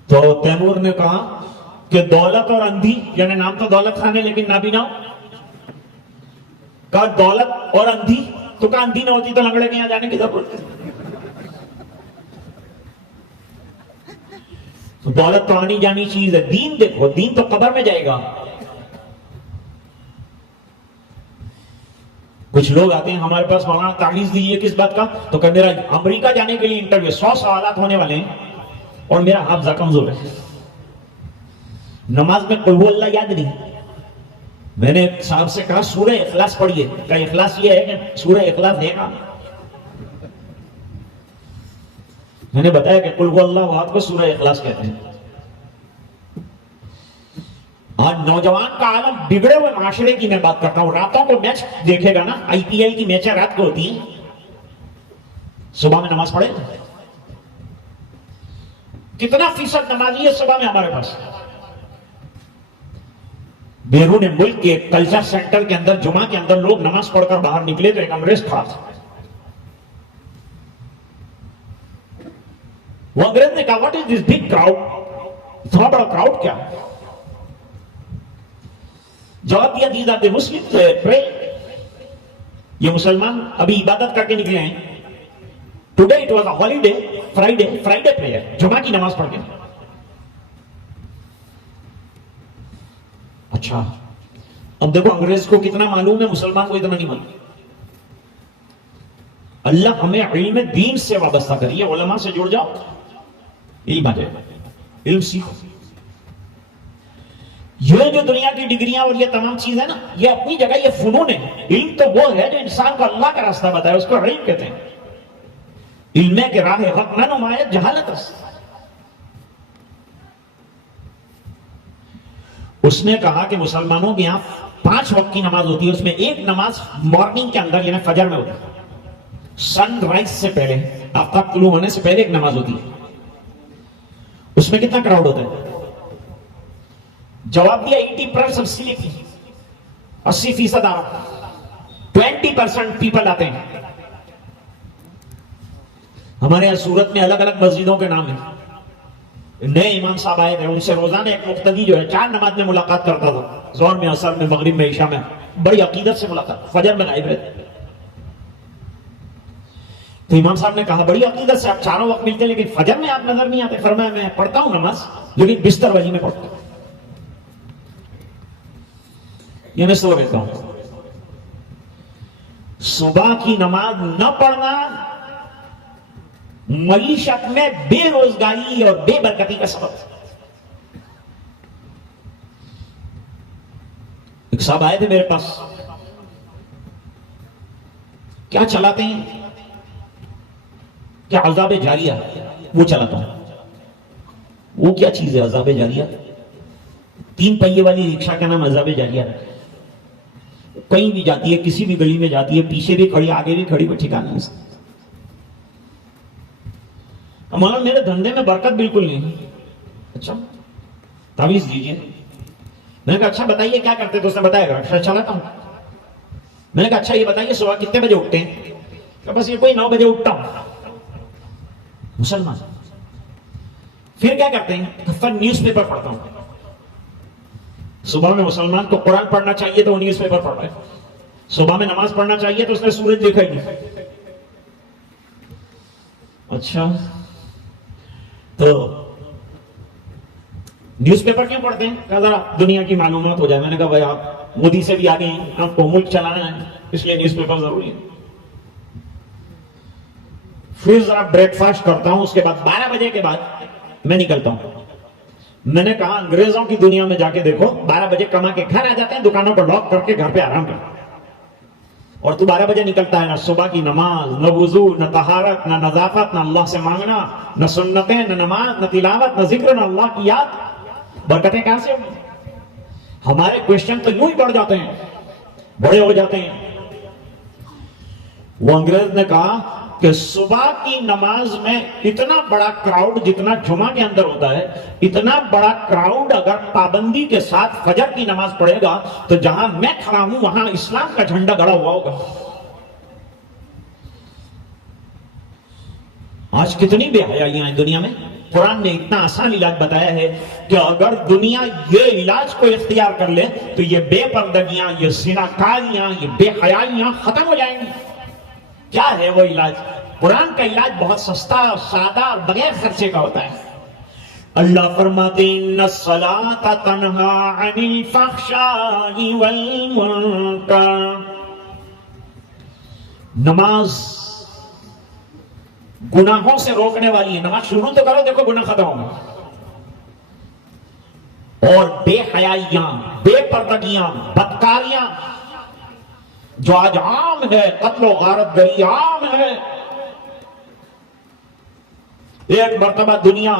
تو تیمور نے کہا کہ دولت اور اندھی، یعنی نام تو دولت خان ہے لیکن نابینا. کہا دولت اور اندھی، تو کہا اندھی نہ ہوتی تو لنگڑے کے یہاں جانے کی ضرورت ہے. دولت تو آنی جانی چیز ہے، دین دیکھو، دین تو قبر میں جائے گا. کچھ لوگ آتے ہیں ہمارے پاس، مولانا تعویذ دیجیے کس بات کا؟ تو کہ میرا امریکہ جانے کے لیے انٹرویو، 100 سوالات ہونے والے ہیں اور میرا حافظہ کمزور ہے، نماز میں قل ہو اللہ یاد نہیں. میں نے صاحب سے کہا سورہ اخلاص پڑھیے. کہ اخلاص یہ ہے کہ سورہ اخلاص ہے گا. میں نے بتایا کہ قل ہو اللہ احد کو سورہ اخلاص کہتے ہیں. آج نوجوان کا عالم بگڑے ہوئے معاشرے کی میں بات کرتا ہوں. راتوں کو میچ دیکھے گا نا، IPL کی میچیں رات کو ہوتی ہیں، صبح میں نماز پڑھے. کتنا فیصد نمازی ہے صبح میں ہمارے پاس؟ بیرون ملک کے کلچر سینٹر کے اندر جمعہ کے اندر لوگ نماز پڑھ کر باہر نکلے تو ایک انگریز تھا. وہ انگریز نے کہا what is this big crowd? اتنا بڑا کراؤڈ کیا؟ جواب دیا دیز آر دی مسلم پرے. یہ مسلمان ابھی عبادت کر کے نکلے ہیں. Today it was a holiday, Friday prayer, جمعہ کی نماز پڑھ کے. اچھا اب دیکھو انگریز کو کتنا معلوم ہے، مسلمان کو اتنا نہیں معلوم. اللہ ہمیں علم دین سے وابستہ کریے، علماء سے جڑ جاؤ، یہی بات ہے، علم سیکھو. یہ جو دنیا کی ڈگریاں اور یہ تمام چیزیں نا، یہ اپنی جگہ یہ فنون ہے. علم تو وہ ہے جو انسان کو اللہ کا راستہ بتائے، اس کو علم کہتے ہیں. علم کے راہ حق نہ نمایت جہالت است. اس نے کہا کہ مسلمانوں کے یہاں 5 وقت کی نماز ہوتی ہے، اس میں ایک نماز مارننگ کے اندر یعنی فجر میں ہوتی ہے. سن رائز سے پہلے، آفتاب طلوع ہونے سے پہلے ایک نماز ہوتی ہے. اس میں کتنا کراؤڈ ہوتا ہے؟ جواب دیا 80% 80% آ رہا، 20% پیپل آتے ہیں. ہمارے یہاں سورت میں الگ الگ مسجدوں کے نام ہیں. نئے امام صاحب آئے تھے، ان سے روزانہ ایک مقتدی جو ہے 4 نماز میں ملاقات کرتا تھا، ظہر میں، عصر میں، مغرب میں، عشاء میں. بڑی عقیدت سے ملاقات، فجر میں غائب رہتے. تو امام صاحب نے کہا بڑی عقیدت سے آپ چاروں وقت ملتے لیکن فجر میں آپ نظر نہیں آتے. فرمایا میں پڑھتا ہوں نماز لیکن بستر والی میں پڑھتا ہوں، یہ میں سو رہتا ہوں. صبح کی نماز نہ پڑھنا معیشت میں بے روزگاری اور بے برکتی کا سبب. ایک صاحب آئے تھے میرے پاس، کیا چلاتے ہیں؟ کیا عذاب جاریہ وہ چلاتا ہوں. وہ کیا چیز ہے عذاب جاریہ؟ 3 پہیے والی رکشا کا نام عذاب جاریہ ہے. کہیں بھی جاتی ہے، کسی بھی گلی میں جاتی ہے، پیچھے بھی کھڑی آگے بھی کھڑی، کوئی ٹھکانا نہیں. مولانا میرے دھندے میں برکت بالکل نہیں. اچھا تعویذ دیجیے. میں نے کہا اچھا بتائیے کیا کرتے تو اس نے بتایا رکشا چلاتا ہوں. میں نے کہا اچھا یہ بتائیے صبح کتنے بجے اٹھتے ہیں؟ کہ بس یہ کوئی 9 بجے اٹھتا ہوں. مسلمان. پھر کیا کرتے ہیں؟ پھر نیوز پیپر پڑھتا ہوں. صبح میں مسلمان کو قرآن پڑھنا چاہیے تو وہ نیوز پیپر پڑھ رہا ہے. صبح میں نماز پڑھنا چاہیے تو اس نے سورج دیکھا ہی نہیں. اچھا تو نیوز پیپر کیوں پڑھتے ہیں؟ کہ ذرا دنیا کی معلومات ہو جائے. میں نے کہا بھائی آپ مودی سے بھی آگے ہیں، آپ کو ملک چلانا ہے، اس لیے نیوز پیپر ضروری ہے. پھر ذرا بریک فاسٹ کرتا ہوں، اس کے بعد 12 بجے کے بعد میں نکلتا ہوں. میں نے کہا انگریزوں کی دنیا میں جا کے دیکھو، 12 بجے کما کے گھر آ جاتے ہیں، دکانوں پر لاک کر کے گھر پہ آرام کرتے ہیں. اور تو 12 بجے نکلتا ہے، نہ صبح کی نماز، نہ وضو، نہ طہارت، نہ نظافت، نہ اللہ سے مانگنا، نہ سنتیں، نہ نماز، نہ تلاوت، نہ ذکر، نہ اللہ کی یاد. برکتیں کہاں سے ہوگی؟ ہمارے کوشچن تو یوں ہی بڑھ جاتے ہیں، بڑے ہو جاتے ہیں. وہ انگریز نے کہا کہ صبح کی نماز میں اتنا بڑا کراؤڈ جتنا جمعہ کے اندر ہوتا ہے، اتنا بڑا کراؤڈ اگر پابندی کے ساتھ فجر کی نماز پڑھے گا تو جہاں میں کھڑا ہوں وہاں اسلام کا جھنڈا گڑا ہوا ہوگا. آج کتنی بے حیائیاں ہیں دنیا میں. قرآن نے اتنا آسان علاج بتایا ہے کہ اگر دنیا یہ علاج کو اختیار کر لے تو یہ بے پردگیاں، یہ زناکاریاں، یہ بے حیائیاں ختم ہو جائیں گی. کیا ہے وہ علاج؟ قرآن کا علاج بہت سستا اور سادہ اور بغیر خرچے کا ہوتا ہے. اللہ فرماتے ہیں ان الصلاۃ تنہی عن الفحشاء والمنکر. نماز گناہوں سے روکنے والی ہے. نماز شروع تو کرو، دیکھو گناہ ختم ہوں گے. اور بے حیائیاں، بے پردگیاں، بدکاریاں جو آج عام ہے، قتل و غارت گری عام ہے. ایک مرتبہ دنیا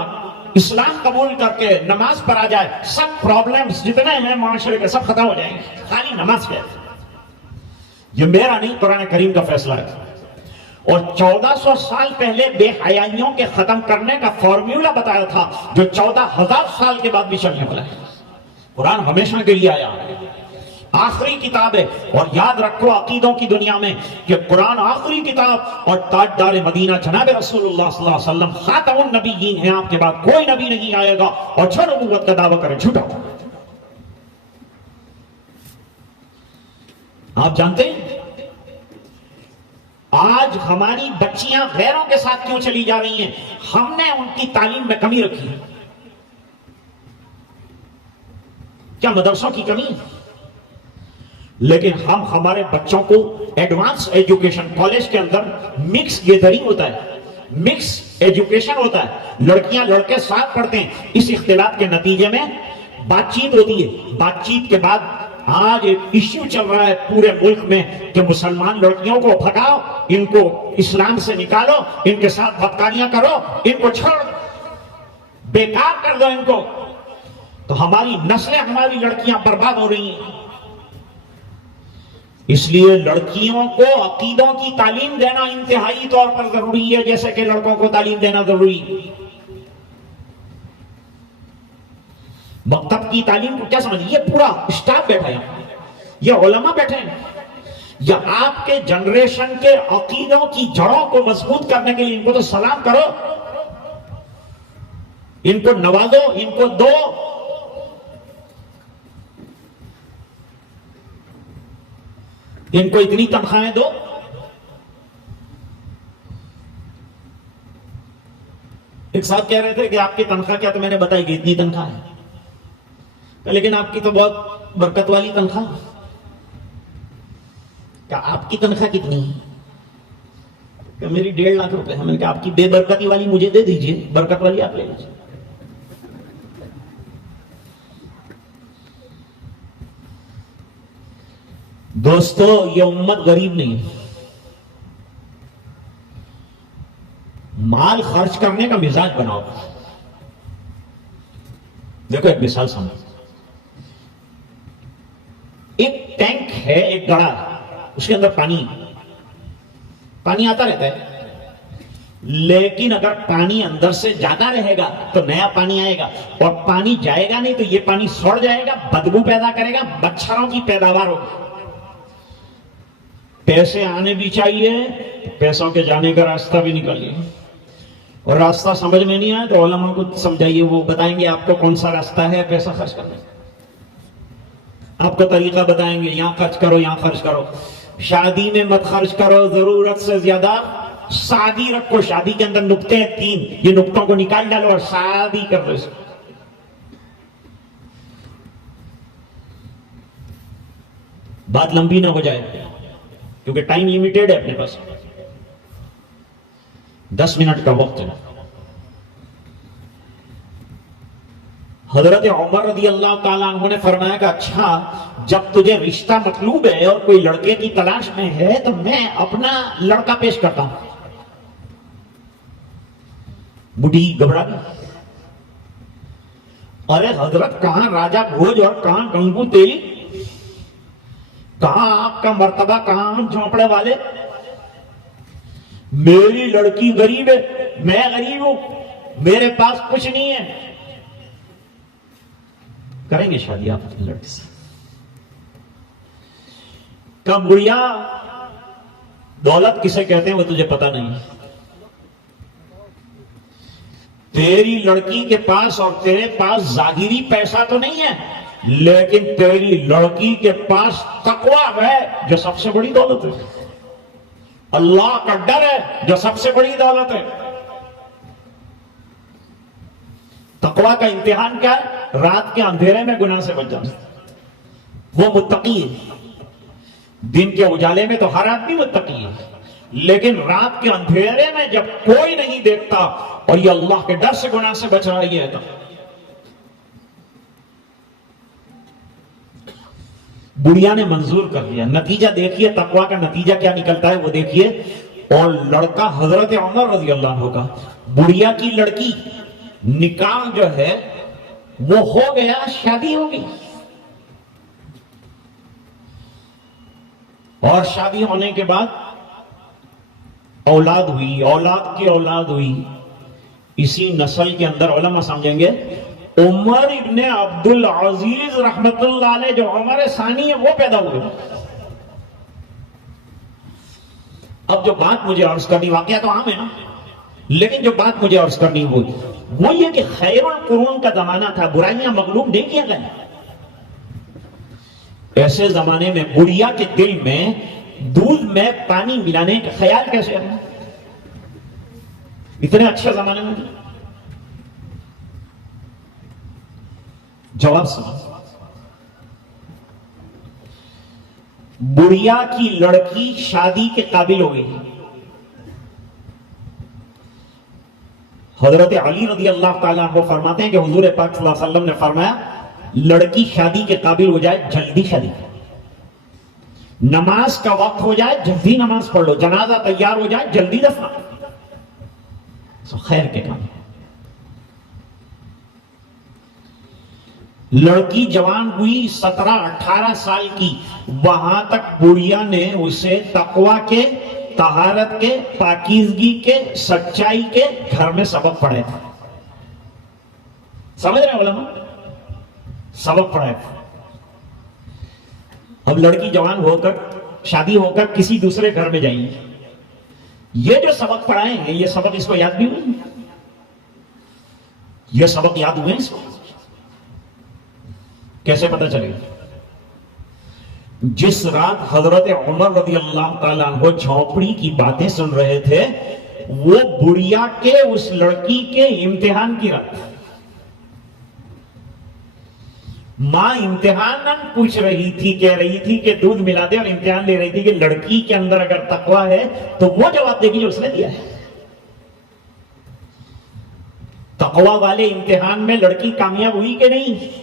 اسلام قبول کر کے نماز پر آ جائے، سب پرابلمز جتنے ہیں معاشرے کے سب ختم ہو جائیں گے. خالی نماز کے. یہ میرا نہیں، قرآن کریم کا فیصلہ ہے. اور 1400 سال پہلے بے حیائیوں کے ختم کرنے کا فارمولا بتایا تھا جو 14,000 سال کے بعد بھی چلنے والا ہے. قرآن ہمیشہ کے لیے آیا ہے، آخری کتاب ہے. اور یاد رکھو عقیدوں کی دنیا میں کہ قرآن آخری کتاب اور تاجدار مدینہ جناب رسول اللہ صلی اللہ علیہ وسلم خاتم النبیین ہیں. آپ کے بعد کوئی نبی نہیں آئے گا اور جو نبوت کا دعویٰ کرے جھوٹا. آپ جانتے ہیں آج ہماری بچیاں غیروں کے ساتھ کیوں چلی جا رہی ہیں؟ ہم نے ان کی تعلیم میں کمی رکھی ہے. کیا مدرسوں کی کمی؟ لیکن ہم ہمارے بچوں کو ایڈوانس ایجوکیشن کالج کے اندر مکس گیدرنگ ہوتا ہے، مکس ایجوکیشن ہوتا ہے، لڑکیاں لڑکے ساتھ پڑھتے ہیں. اس اختلاط کے نتیجے میں بات چیت ہوتی ہے. بات چیت کے بعد آج ایک ایشو چل رہا ہے پورے ملک میں کہ مسلمان لڑکیوں کو بھگاؤ، ان کو اسلام سے نکالو، ان کے ساتھ بدکاریاں کرو، ان کو چھوڑ دو، بیکار کر دو ان کو. تو ہماری نسلیں، ہماری لڑکیاں برباد ہو رہی ہیں. اس لیے لڑکیوں کو عقیدوں کی تعلیم دینا انتہائی طور پر ضروری ہے، جیسے کہ لڑکوں کو تعلیم دینا ضروری ہے. مکتب کی تعلیم کو کیا سمجھیں؟ یہ پورا اسٹاف بیٹھا ہے، یہ علماء بیٹھے ہیں. یا آپ کے جنریشن کے عقیدوں کی جڑوں کو مضبوط کرنے کے لیے ان کو تو سلام کرو، ان کو نوازو، ان کو دو. ان کو اتنی تنخواہیں دو. ایک صاحب کہہ رہے تھے کہ آپ کی تنخواہ کیا؟ تو میں نے بتائی کہ اتنی تنخواہ ہے. لیکن آپ کی تو بہت برکت والی تنخواہ. کیا آپ کی تنخواہ کتنی ہے؟ کہ میری 1.5 لاکھ روپے ہے. میں نے کہا آپ کی بے برکتی والی مجھے دے دیجئے، برکت والی آپ لے لیجئے. دوستو یہ امت غریب نہیں ہے. مال خرچ کرنے کا مزاج بناؤ. دیکھو ایک مثال سمجھو. ایک ٹینک ہے، ایک گڑھا، اس کے اندر پانی آتا رہتا ہے. لیکن اگر پانی اندر سے جاتا رہے گا تو نیا پانی آئے گا، اور پانی جائے گا نہیں تو یہ پانی سڑ جائے گا، بدبو پیدا کرے گا، مچھروں کی پیداوار ہوگی. پیسے آنے بھی چاہیے، پیسوں کے جانے کا راستہ بھی نکالیے. اور راستہ سمجھ میں نہیں آئے تو علماء کو سمجھائیے، وہ بتائیں گے آپ کو کون سا راستہ ہے پیسہ خرچ کرنے کا. آپ کو طریقہ بتائیں گے، یہاں خرچ کرو، یہاں خرچ کرو. شادی میں مت خرچ کرو ضرورت سے زیادہ. شادی رکھو، شادی کے اندر نقطے ہیں 3، یہ نقطوں کو نکال ڈالو اور شادی کر دو. بات لمبی نہ ہو جائے کیونکہ ٹائم لیمیٹڈ ہے اپنے پاس، 10 منٹ کا وقت ہے. حضرت عمر رضی اللہ تعالیٰ عنہ نے فرمایا کہ اچھا جب تجھے رشتہ مطلوب ہے اور کوئی لڑکے کی تلاش میں ہے تو میں اپنا لڑکا پیش کرتا ہوں. بڈھی گھبرا گئی. ارے حضرت کہاں راجہ بھوج اور کہاں گنگو تیلی، کہاں آپ کا مرتبہ، کہاں جھونپڑے والے. میری لڑکی غریب ہے، میں غریب ہوں، میرے پاس کچھ نہیں ہے. کریں گے شادی آپ اپنی لڑکی سے؟ کب گڑیا دولت کسے کہتے ہیں وہ تجھے پتا نہیں. تیری لڑکی کے پاس اور تیرے پاس ظاہری پیسہ تو نہیں ہے، لیکن تیری لڑکی کے پاس تقویٰ ہے جو سب سے بڑی دولت ہے. اللہ کا ڈر ہے جو سب سے بڑی دولت ہے. تقویٰ کا امتحان کیا ہے؟ رات کے اندھیرے میں گناہ سے بچ جانا. وہ متقی ہے. دن کے اجالے میں تو ہر آدمی متقی ہے، لیکن رات کے اندھیرے میں جب کوئی نہیں دیکھتا اور یہ اللہ کے ڈر سے گناہ سے بچ رہی ہے تو بڑھیا نے منظور کر لیا. نتیجہ دیکھیے تقویٰ کا نتیجہ کیا نکلتا ہے وہ دیکھیے. اور لڑکا حضرت عمر رضی اللہ عنہ کا، بڑھیا کی لڑکی، نکاح جو ہے وہ ہو گیا، شادی ہو گئی. اور شادی ہونے کے بعد اولاد ہوئی، اولاد کی اولاد ہوئی. اسی نسل کے اندر علماء سمجھیں گے عمر ابن عبد العزیز رحمت اللہ علیہ جو عمر ثانی ہے وہ پیدا ہوئے. اب جو بات مجھے عرض کرنی، واقعہ تو عام ہے نا، لیکن جو بات مجھے عرض کرنی وہ یہ کہ خیر القرون کا زمانہ تھا، برائیاں مغلوب نہیں کیا گئے. ایسے زمانے میں بڑھیا کے دل میں دودھ میں پانی ملانے کا خیال کیسے آیا؟ اتنے اچھے زمانے میں جواب سنا. بڑھیا کی لڑکی شادی کے قابل ہو گئی. حضرت علی رضی اللہ تعالیٰ عنہ فرماتے ہیں کہ حضور پاک صلی اللہ علیہ وسلم نے فرمایا لڑکی شادی کے قابل ہو جائے جلدی شادی، نماز کا وقت ہو جائے جلدی نماز پڑھ لو، جنازہ تیار ہو جائے جلدی دفنا. خیر کے کام. لڑکی جوان ہوئی 17-18 سال کی، وہاں تک بڑھیا نے اسے تقوی کے، طہارت کے، پاکیزگی کے، سچائی کے گھر میں سبق پڑھائے تھے. سمجھ رہے ہیں علماء؟ سبق پڑھائے تھے. اب لڑکی جوان ہو کر، شادی ہو کر کسی دوسرے گھر میں جائیں گے، یہ جو سبق پڑھائے ہیں یہ سبق اس کو یاد بھی ہوئی، یہ سبق یاد ہوئے اس کو کیسے پتہ چلے؟ جس رات حضرت عمر رضی اللہ تعالیٰ عنہ جھونپڑی کی باتیں سن رہے تھے وہ بڑھیا کے اس لڑکی کے امتحان کی رات. ماں امتحان پوچھ رہی تھی، کہہ رہی تھی کہ دودھ ملا دے، اور امتحان لے رہی تھی کہ لڑکی کے اندر اگر تقویٰ ہے تو وہ جواب دے گی جو اس نے دیا ہے. تقویٰ والے امتحان میں لڑکی کامیاب ہوئی کہ نہیں؟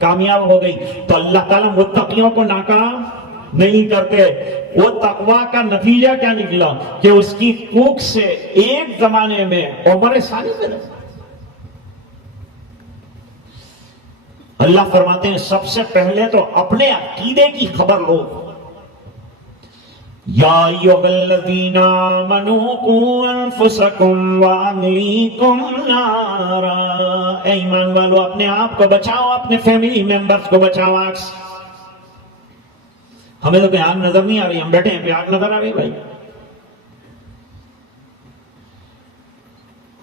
کامیاب ہو گئی. تو اللہ تعالیٰ متقیوں کو ناکام نہیں کرتے. وہ تقویٰ کا نتیجہ کیا نکلا کہ اس کی کوکھ سے ایک زمانے میں عمر ثانی پیدا. اللہ فرماتے ہیں سب سے پہلے تو اپنے عقیدے کی خبر لو. یا ایھا الذین آمنوا قوا انفسکم واہلیکم نارا. اے ایمان والو اپنے آپ کو بچاؤ، اپنے فیملی ممبرز کو بچاؤ آگ سے. ہمیں تو کوئی آگ نظر نہیں آ رہی، ہم بیٹھے ہیں پہ آگ نظر آ رہی بھائی.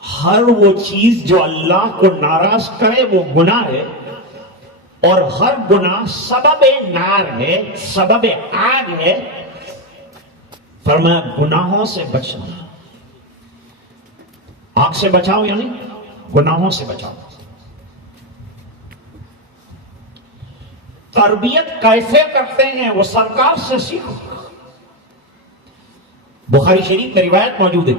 ہر وہ چیز جو اللہ کو ناراض کرے وہ گناہ ہے، اور ہر گناہ سبب نار ہے، سبب آگ ہے. فرمایا گناہوں سے بچنا. آگ سے بچاؤ یعنی گناہوں سے بچاؤ. تربیت کیسے کرتے ہیں وہ سرکار سے سیکھو. بخاری شریف میں روایت موجود ہے،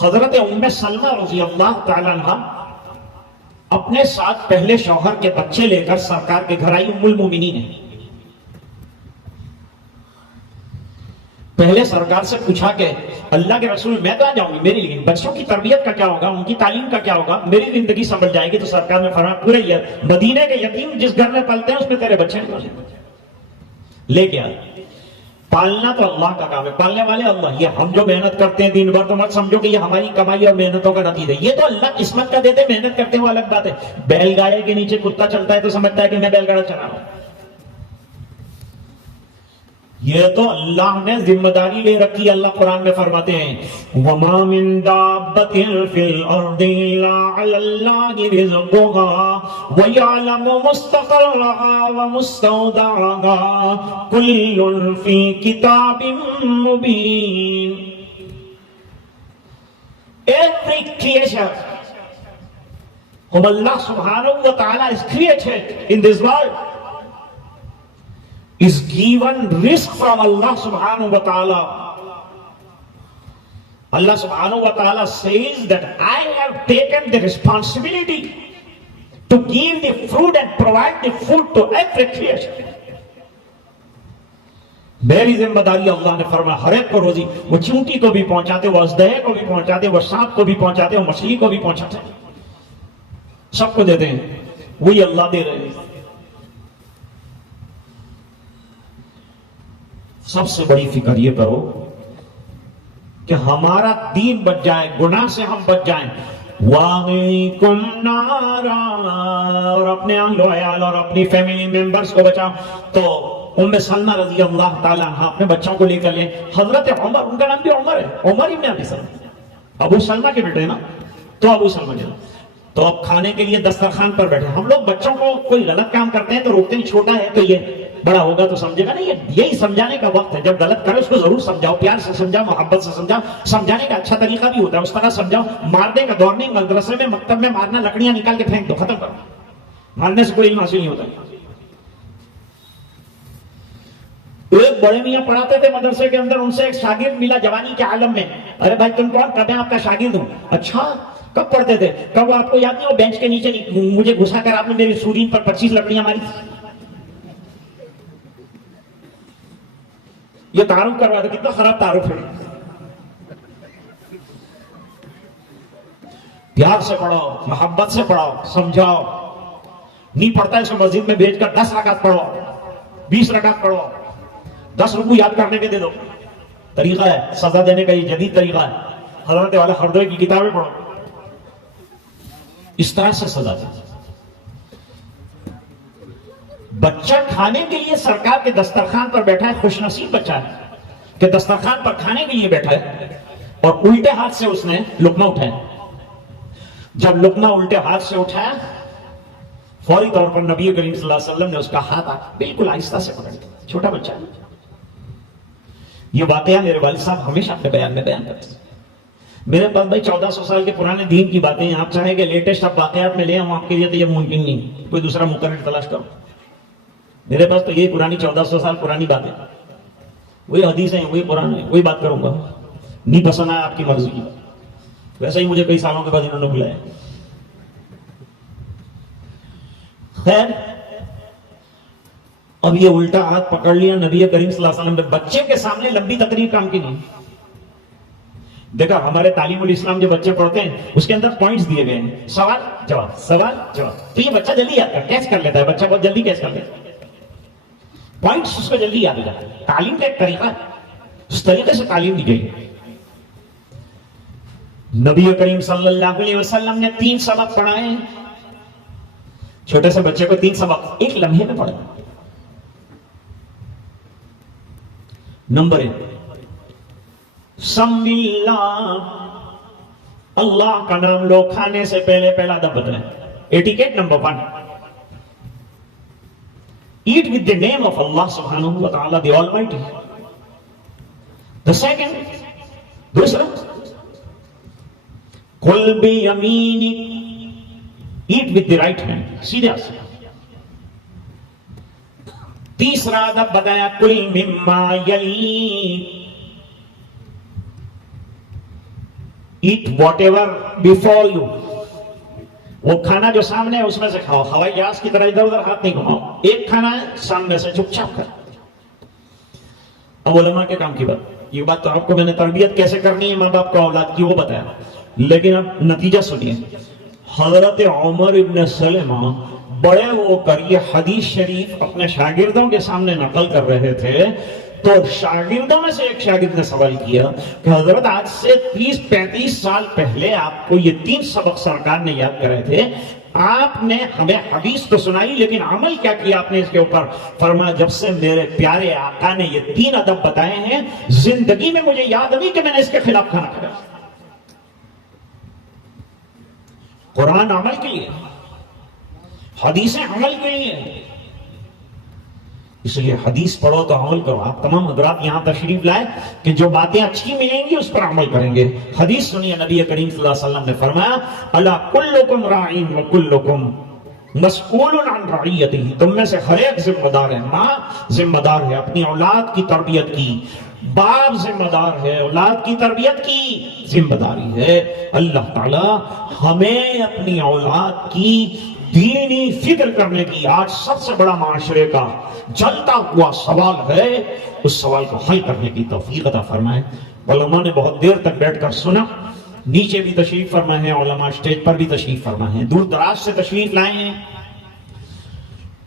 حضرت ام سلمہ رضی اللہ تعالی عنہ اپنے ساتھ پہلے شوہر کے بچے لے کر سرکار کے گھر آئی. ام المومنین ہے. پہلے سرکار سے پوچھا کہ اللہ کے رسول میں تو آ جاؤں گی، میری لیکن بچوں کی تربیت کا کیا ہوگا، ان کی تعلیم کا کیا ہوگا، میری زندگی سنبھل جائے گی؟ تو سرکار نے فرمایا پورے مدینے کے یتیم جس گھر میں پلتے ہیں اس میں تیرے بچے نہیں لے کے آ. پالنا تو اللہ کا کام ہے، پالنے والے اللہ. یہ ہم جو محنت کرتے ہیں دن بھر تو مت سمجھو کہ یہ ہماری کمائی اور محنتوں کا نتیجہ ہے. یہ تو اللہ قسمت کا دیتے، محنت کرتے ہیں وہ الگ بات ہے. بیل گاڑے کے نیچے کتا چلتا ہے تو سمجھتا ہے کہ میں بیل گاڑا چلا رہا ہوں. یہ تو اللہ نے ذمہ داری لے رکھی. اللہ قرآن میں فرماتے ہیں وَمَا مِن دَابَّةٍ فِي الْأَرْضِ إِلَّا عَلَى اللَّهِ رِزْقُهَا وَيَعْلَمُ مُسْتَقَرَّهَا وَمُسْتَوْدَعَهَا كُلٌّ فِي كِتَابٍ مُبِينٍ. Every creature whom Allah subhanahu wa ta'ala has created in this world is given risk from Allah subhanahu wa ta'ala. Allah subhanahu wa ta'ala says that I have taken the responsibility to give the food and provide the food to every creature. میری ذمہ داری اللہ نے فرمایا ہر ایک کو روزی. وہ چونٹی کو بھی پہنچاتے، وہ اژدہے کو بھی پہنچاتے، وہ سانپ کو بھی پہنچاتے، وہ مچھلی کو بھی پہنچاتے، سب کو دیتے ہیں. وہی اللہ دے رہے ہیں. سب سے بڑی فکر یہ کرو کہ ہمارا دین بچ جائے، گناہ سے ہم بچ جائیں. وَعَلَيْكُمْ نَارًا، اور اپنے اہل و عیال اور اپنی فیملی ممبرز کو بچاؤ. تو ام سلمہ رضی اللہ تعالیٰ عنہ اپنے بچوں کو لے کر لیں. حضرت عمر، ان کا نام بھی عمر ہے، عمر ابن ابی سلمہ، ابو سلمہ کے بیٹے نا، تو ابو سلمہ کے. تو اب کھانے کے لیے دسترخوان پر بیٹھے. ہم لوگ بچوں کو کوئی غلط کام کرتے ہیں تو روکتے ہیں، چھوٹا ہے تو یہ بڑا ہوگا تو سمجھے گا. نہیں، یہی سمجھانے کا وقت ہے. جب غلط کرے اس کو ضرور سمجھاؤ، پیار سے سمجھاؤ، محبت سے سمجھاؤ. سمجھانے کا اچھا طریقہ بھی ہوتا ہے، اس طرح سمجھاؤ. مارنے کا دور نہیں، مدرسے میں مکتب میں مارنا، لکڑیاں نکال کے پھینک دو، ختم کرو. مارنے سے کوئی علم حاصل نہیں ہوتا. ایک بڑے میاں پڑھاتے تھے مدرسے کے اندر، ان سے ایک شاگرد ملا جوانی کے عالم میں. ارے بھائی تم کون؟ کہتے ہیں آپ کا شاگرد ہوں. اچھا کب پڑھتے تھے؟ کب؟ آپ کو یاد نہیں وہ بینچ کے نیچے مجھے گھسا کر آپ نے میری سورین پر 25 لکڑیاں ماری. یہ تعارف کروا دے، کتنا خراب تعارف ہے. پیار سے پڑھاؤ، محبت سے پڑھاؤ، سمجھاؤ. نہیں پڑھتا ہے اس کو مسجد میں بھیج کر 10 رکعت پڑھو، 20 رکعت پڑھو، 10 رکوع یاد کرنے کے دے دو. طریقہ ہے سزا دینے کا، یہ جدید طریقہ ہے. حضرت والا خردوی کی کتابیں پڑھو، اس طرح سے سزا دے. بچہ کھانے کے لیے سرکار کے دسترخوان پر بیٹھا ہے، خوش نصیب بچہ ہے کہ دسترخوان پر کھانے کے لیے بیٹھا ہے اور الٹے ہاتھ سے اس نے لقمہ اٹھایا. جب لقمہ الٹے ہاتھ سے اٹھایا، فوری طور پر نبی کریم صلی اللہ علیہ وسلم نے اس کا ہاتھ بالکل آہستہ سے پکڑ لیا. چھوٹا بچہ ہے. یہ واقعہ میرے والد صاحب ہمیشہ اپنے بیان میں بیان کرتے ہیں. میرے پاس بھائی 1400 سال کے پرانے دین کی باتیں ہیں. آپ چاہیں کہ لیٹسٹ اب واقعات میں لیں ہم آپ کے لیے، تو یہ ممکن نہیں. کوئی دوسرا مقرر تلاش کرو. میرے پاس تو یہ پرانی 1400 سال پرانی باتیں، وہی حدیثیں ہیں، وہی قرآن ہے، وہی بات کروں گا. نہیں پسند آیا آپ کی مرضی کی. ویسے ہی مجھے کئی سالوں کے بعد انہوں نے بلایا. خیر، اب یہ الٹا ہاتھ پکڑ لیا. نبی کریم صلی اللہ علیہ وسلم نے بچے کے سامنے لمبی تقریر کام کی نہیں. دیکھا ہمارے تعلیم الاسلام جو بچے پڑھتے ہیں اس کے اندر پوائنٹس دیے گئے ہیں، سوال جواب، سوال جواب. تو یہ بچہ جلدی یاد کر کیچ کر لیتا ہے. بچہ بہت جلدی کیچ کر لیتا ہے. پوائنٹس اس کو جلدی یاد ہو جاتا ہے. تعلیم کا ایک طریقہ ہے، اس طریقے سے تعلیم دی گئی. نبی کریم صلی اللہ علیہ وسلم نے 3 سبق پڑھائے. چھوٹے سے بچے کو 3 سبق ایک لمحے میں پڑھا. نمبر 1، سم اللہ، اللہ کا نام لو کھانے سے پہلے. پہلا ادب بتائیں. Etiquette number 1، eat with the name of Allah subhanahu wa ta'ala the Almighty. The second، دوسرا، قل بیمینک، eat with the right hand، سیدھا سے. تیسرا ادب بتایا کل مما یلی، eat whatever before you. وہ کھانا جو سامنے ہے اس میں سے کھاؤ. ہوائی جہاز کی طرح ادھر ادھر ہاتھ نہیں گھماؤ. ایک کھانا ہے سامنے سے چپ چاپ کر. اب علماء کے کام کی بات، یہ بات تو آپ کو میں نے تربیت کیسے کرنی ہے ماں باپ کو اولاد کی وہ بتایا، لیکن اب نتیجہ سنیے. حضرت عمر ابن سلمہ بڑے ہو کر یہ حدیث شریف اپنے شاگردوں کے سامنے نقل کر رہے تھے. تو شاگردوں میں سے ایک شاگرد نے سوال کیا کہ حضرت آج سے 30-35 سال پہلے آپ کو یہ 3 سبق سرکار نے یاد کرے تھے، آپ نے ہمیں حدیث تو سنائی لیکن عمل کیا کیا آپ نے اس کے اوپر؟ فرمایا جب سے میرے پیارے آقا نے یہ 3 ادب بتائے ہیں، زندگی میں مجھے یاد نہیں کہ میں نے اس کے خلاف کھانا کھایا. قرآن عمل کے لیے، حدیثیں عمل کے لیے. اس لیے حدیث پڑھو تو عمل کرو. آپ تمام حضرات یہاں تشریف لائے کہ جو باتیں اچھی ملیں گی اس پر عمل کریں گے. حدیث سنیے، نبی کریم صلی اللہ علیہ وسلم نے فرمایا الا کلکم راعین وکلکم مسئول عن رعیتہ. تم میں سے ہر ایک ذمہ دار ہے. ماں ذمہ دار ہے اپنی اولاد کی تربیت کی، باپ ذمہ دار ہے اولاد کی تربیت کی ذمہ داری ہے. اللہ تعالی ہمیں اپنی اولاد کی دینی فکر کرنے کی. آج سب سے بڑا معاشرے کا جلتا ہوا سوال ہے، اس سوال کو حل کرنے کی توفیق عطا فرمائے. علماء نے بہت دیر تک بیٹھ کر سنا. نیچے بھی تشریف فرمائے ہیں علماء، اسٹیج پر بھی تشریف فرمائے ہیں، دور دراز سے تشریف لائے ہیں،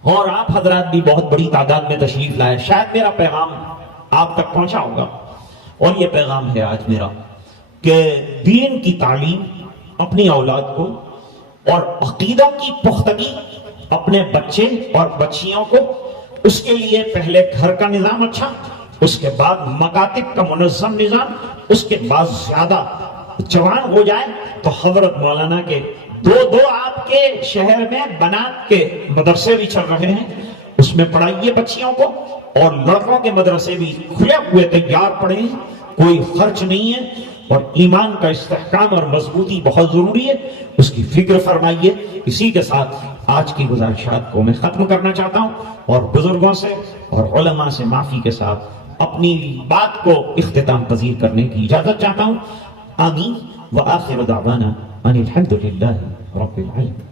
اور آپ حضرات بھی بہت بڑی تعداد میں تشریف لائے. شاید میرا پیغام آپ تک پہنچا ہوگا. اور یہ پیغام ہے آج میرا کہ دین کی تعلیم اپنی اولاد کو اور عقیدہ کی پختگی اپنے بچے اور بچیوں کو، اس کے لیے پہلے گھر کا نظام اچھا، اس کے بعد مکاتب کا منظم نظام، اس کے بعد زیادہ جوان ہو جائے تو حضرت مولانا کے دو آپ کے شہر میں بنات کے مدرسے بھی چل رہے ہیں، اس میں پڑھائیے بچیوں کو، اور لڑکوں کے مدرسے بھی کھلے ہوئے تیار پڑے ہیں، کوئی خرچ نہیں ہے. اور ایمان کا استحکام اور مضبوطی بہت ضروری ہے، اس کی فکر فرمائیے. اسی کے ساتھ آج کی گزارشات کو میں ختم کرنا چاہتا ہوں اور بزرگوں سے اور علماء سے معافی کے ساتھ اپنی بات کو اختتام پذیر کرنے کی اجازت چاہتا ہوں. آمین وآخر دعوانا ان الحمد للہ رب العالمین.